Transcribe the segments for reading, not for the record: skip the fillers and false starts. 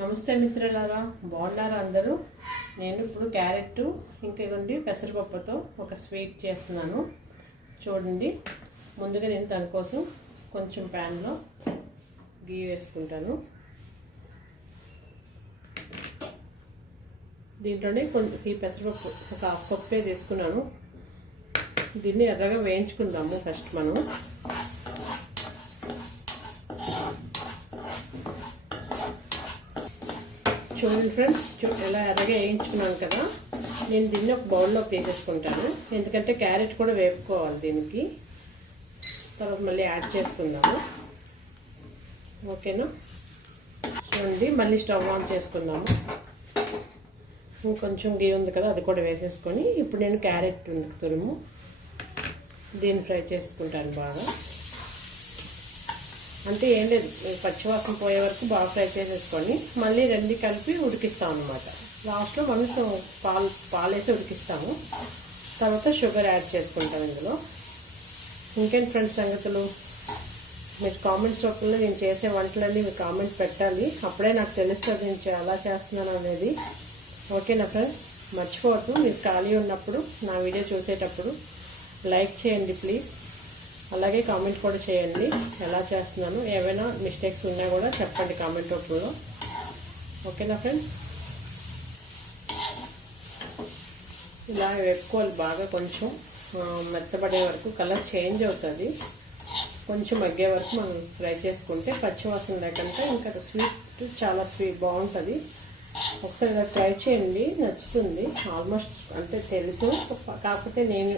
నమస్తే మిత్రులారా, బాగున్నారా అందరూ? నేను ఇప్పుడు క్యారెట్ ఇంకా ఇవ్వండి పెసరపప్పుతో ఒక స్వీట్ చేస్తున్నాను. చూడండి, ముందుగా నేను దానికోసం కొంచెం ప్యాన్లో గీ వేసుకుంటాను. దీంట్లోనే కొంచెం ఈ పెసరపప్పు ఒక హాఫ్ కప్పే తీసుకున్నాను. దీన్ని ఎర్రగా వేయించుకుందాము ఫస్ట్ మనం. చూడండి ఫ్రెండ్స్, ఎలా ఎర్రగా వేయించుకున్నాను కదా. నేను దీన్ని ఒక బౌల్లో తీసేసుకుంటాను, ఎందుకంటే క్యారెట్ కూడా వేపుకోవాలి దీనికి. తర్వాత మళ్ళీ యాడ్ చేసుకుందాము, ఓకేనా? చూడండి, మళ్ళీ స్టవ్ ఆన్ చేసుకుందాము. ఇంకొంచెం గీ ఉంది కదా, అది కూడా వేసేసుకొని ఇప్పుడు నేను క్యారెట్ తురుము దీన్ని ఫ్రై చేసుకుంటాను బాగా. అంటే ఏం లేదు, పచ్చివాసన పోయే వరకు బాగా ఫ్రై చేసేసుకొని మళ్ళీ రెండు కలిపి ఉడికిస్తాం అనమాట. లాస్ట్లో మనం పాలేసి ఉడికిస్తాము. తర్వాత షుగర్ యాడ్ చేసుకుంటాం ఇందులో. ఇంకేం ఫ్రెండ్స్ సంగతులు? మీరు కామెంట్స్ రూపంలో నేను చేసే వంటలన్నీ మీరు కామెంట్ పెట్టాలి, అప్పుడే నాకు తెలుస్తుంది నేను ఎలా చేస్తున్నాను అనేది. ఓకేనా ఫ్రెండ్స్? మర్చిపోవద్దు, మీరు ఖాళీ ఉన్నప్పుడు నా వీడియో చూసేటప్పుడు లైక్ చేయండి ప్లీజ్. అలాగే కామెంట్ కూడా చేయండి ఎలా చేస్తున్నాను. ఏమైనా మిస్టేక్స్ ఉన్నా కూడా చెప్పండి కామెంట్ రూపంలో. ఓకేనా ఫ్రెండ్స్? ఇలా వేపుకోవాలి బాగా, కొంచెం మెత్తబడే వరకు. కలర్ చేంజ్ అవుతుంది, కొంచెం మగ్గే వరకు మనం ఫ్రై చేసుకుంటే పచ్చివాసన లేకుండా ఇంకా స్వీట్ చాలా బాగుంటుంది. ఒకసారి ఇలా ట్రై చేయండి, నచ్చుతుంది. ఆల్మోస్ట్ అంటే తెలుసు, కాకపోతే నేను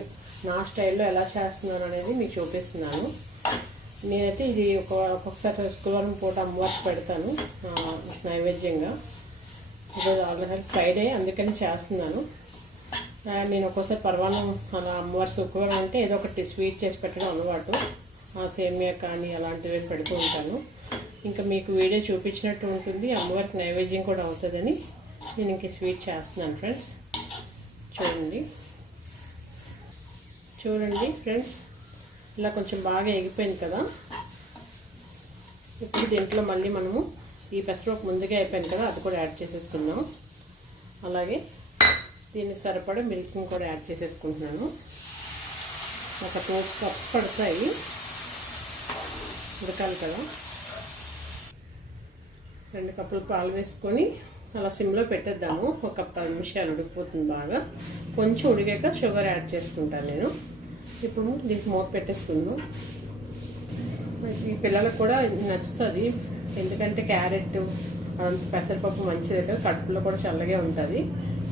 నా స్టైల్లో ఎలా చేస్తున్నాను అనేది మీకు చూపిస్తున్నాను. నేనైతే ఇది ఒక్కొక్కసారి శుక్రవారం పూట అమ్మవారికి పెడతాను నైవేద్యంగా. ఈరోజు ఆల్రెడీ ఫ్రైడే, అందుకని చేస్తున్నాను. నేను ఒక్కోసారి పర్వాణం అలా అమ్మవారి శుక్రవారం అంటే ఏదో ఒకటి స్వీట్ చేసి పెట్టడం అలవాటు. సేమియా కానీ అలాంటివి పెడుతూ ఉంటాను. ఇంకా మీకు వీడియో చూపించినట్టు ఉంటుంది, అమ్మవారికి నైవేద్యం కూడా అవుతుందని నేను ఇంక స్వీట్ చేస్తున్నాను ఫ్రెండ్స్. చూడండి ఫ్రెండ్స్, ఇలా కొంచెం బాగా ఎగిపోయింది కదా. ఇప్పుడు దీంట్లో మళ్ళీ మనము ఈ పెసరపప్పు ముందుగా అయిపోయింది కదా, అది కూడా యాడ్ చేసేసుకుందాం. అలాగే దీనికి సరిపడా మిల్క్ని కూడా యాడ్ చేసేసుకుంటున్నాను. ఒక 2 కప్స్ పడతాయి, ఉడకాలి కదా. 2 కప్పులు పాలు వేసుకొని అలా సిమ్లో పెట్టేద్దాము. ఒక 10 నిమిషాలు ఉడికిపోతుంది బాగా. కొంచెం ఉడికాక షుగర్ యాడ్ చేసుకుంటాను నేను. ఇప్పుడు దీనికి మూత పెట్టేసుకుందాం. ఈ పిల్లలకు కూడా నచ్చుతుంది, ఎందుకంటే క్యారెట్ పెసరపప్పు మంచిది కదా, కడుపులో కూడా చల్లగా ఉంటుంది.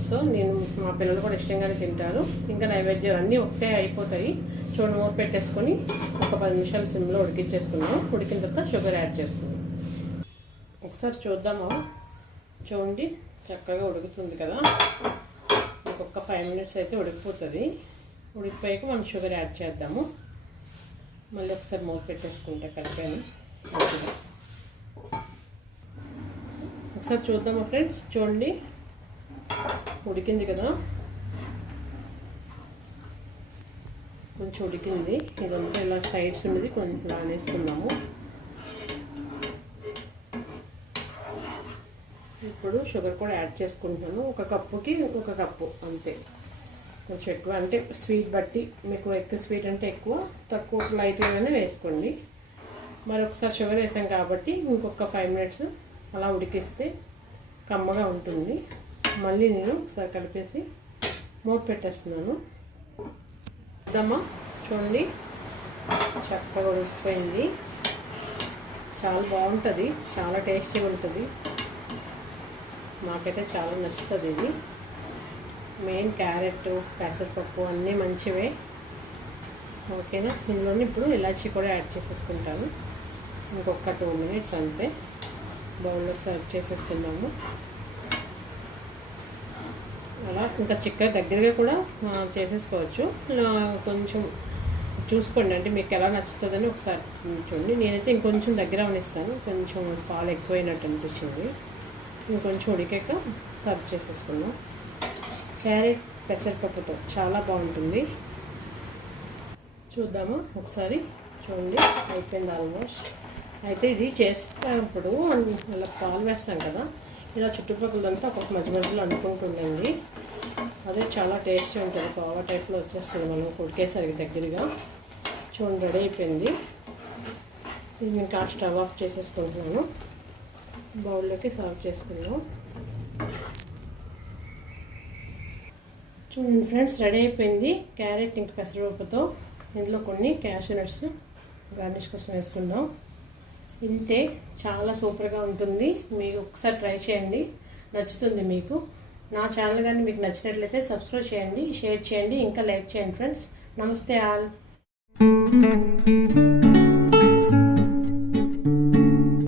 సో నేను మా పిల్లలు కూడా ఇష్టంగానే తింటారు. ఇంకా నైవేద్యం అన్నీ ఒకటే అయిపోతాయి. చూడండి, మూత పెట్టేసుకొని ఒక 10 నిమిషాలు సిమ్లో ఉడికించేసుకున్నాం. ఉడికిన తర్వాత షుగర్ యాడ్ చేసుకున్నాం. ఒకసారి చూద్దామా? చూడండి, చక్కగా ఉడుకుతుంది కదా. ఇంకొక 5 మినిట్స్ అయితే ఉడికిపోతుంది. ఉడికిపోయాక మనం షుగర్ యాడ్ చేద్దాము. మళ్ళీ ఒకసారి మూత పెట్టేసుకుంటా కలిపాను. ఒకసారి చూద్దామా ఫ్రెండ్స్? చూడండి, ఉడికింది కదా, కొంచెం ఉడికింది. ఇదంతా ఇలా సైడ్స్ ఉన్నది కొంచెం ఇలా వేసుకుందాము. ఇప్పుడు షుగర్ కూడా యాడ్ చేసుకుంటున్నాను. 1 కప్పుకి 1 కప్పు అంతే, కొంచెం ఎక్కువ అంటే స్వీట్ బట్టి. మీకు ఎక్కువ స్వీట్ అంటే ఎక్కువ, తక్కువ లైట్గానే వేసుకోండి. మరొకసారి షుగర్ వేసాం కాబట్టి ఇంకొక 5 మినిట్స్ అలా ఉడికిస్తే కమ్మగా ఉంటుంది. మళ్ళీ నేను ఒకసారి కలిపేసి మూత పెట్టేస్తున్నాను. ఇద్దామా? చూడండి, చక్కగా ఉడికిపోయింది. చాలా బాగుంటుంది, చాలా టేస్టీగా ఉంటుంది. నాకైతే చాలా నచ్చుతుంది ఇది. మెయిన్ క్యారెట్ పెసరపప్పు అన్నీ మంచివే. ఓకేనా? ఇందులోనే ఇప్పుడు ఇలాచీ కూడా యాడ్ చేసేసుకుంటాను. ఇంకొక 2 మినిట్స్ అంతే. బౌల్లో సర్వ్ చేసేసుకుందాము. అలా ఇంకా చిక్కగా దగ్గరగా కూడా చేసేసుకోవచ్చు. కొంచెం చూసుకోండి, అంటే మీకు ఎలా నచ్చుతుందని ఒకసారి చూడండి. నేనైతే ఇంకొంచెం దగ్గర అవనిస్తాను, కొంచెం పాలు ఎక్కువైనట్టు అనిపించింది. ఇంకొంచెం ఉడికాక సర్వ్ చేసేసుకున్నాం. క్యారెట్ పెసరపప్పుతో చాలా బాగుంటుంది. చూద్దామా ఒకసారి? చూడండి, అయిపోయింది ఆల్మోస్ట్. అయితే ఇది చేసేటప్పుడు అలా పాలు వేస్తాం కదా, ఇలా చుట్టుపక్కలంతా ఒక్కొక్క మధ్య మధ్యలో అనుకుంటుందండి. అదే చాలా టేస్టీ ఉంటుంది. కోవా టైప్లో వచ్చేస్తుంది మనం ఉడికేసరికి దగ్గరగా. చూడండి రెడీ అయిపోయింది. ఇది ఇంకా స్టవ్ ఆఫ్ చేసేసుకుంటున్నాను. బౌల్లోకి సర్వ్ చేసుకుందాం. చూడండి ఫ్రెండ్స్, రెడీ అయిపోయింది క్యారెట్ ఇంకా పెసరపప్పుతో. ఇందులో కొన్ని క్యాష్యూ నట్స్ గార్నిష్ కోసం వేసుకుందాం. ఇంతే, చాలా సూపర్గా ఉంటుంది. మీకు ఒకసారి ట్రై చేయండి, నచ్చుతుంది మీకు. నా ఛానల్ కానీ మీకు నచ్చినట్లయితే సబ్స్క్రైబ్ చేయండి, షేర్ చేయండి, ఇంకా లైక్ చేయండి ఫ్రెండ్స్. నమస్తే ఆల్.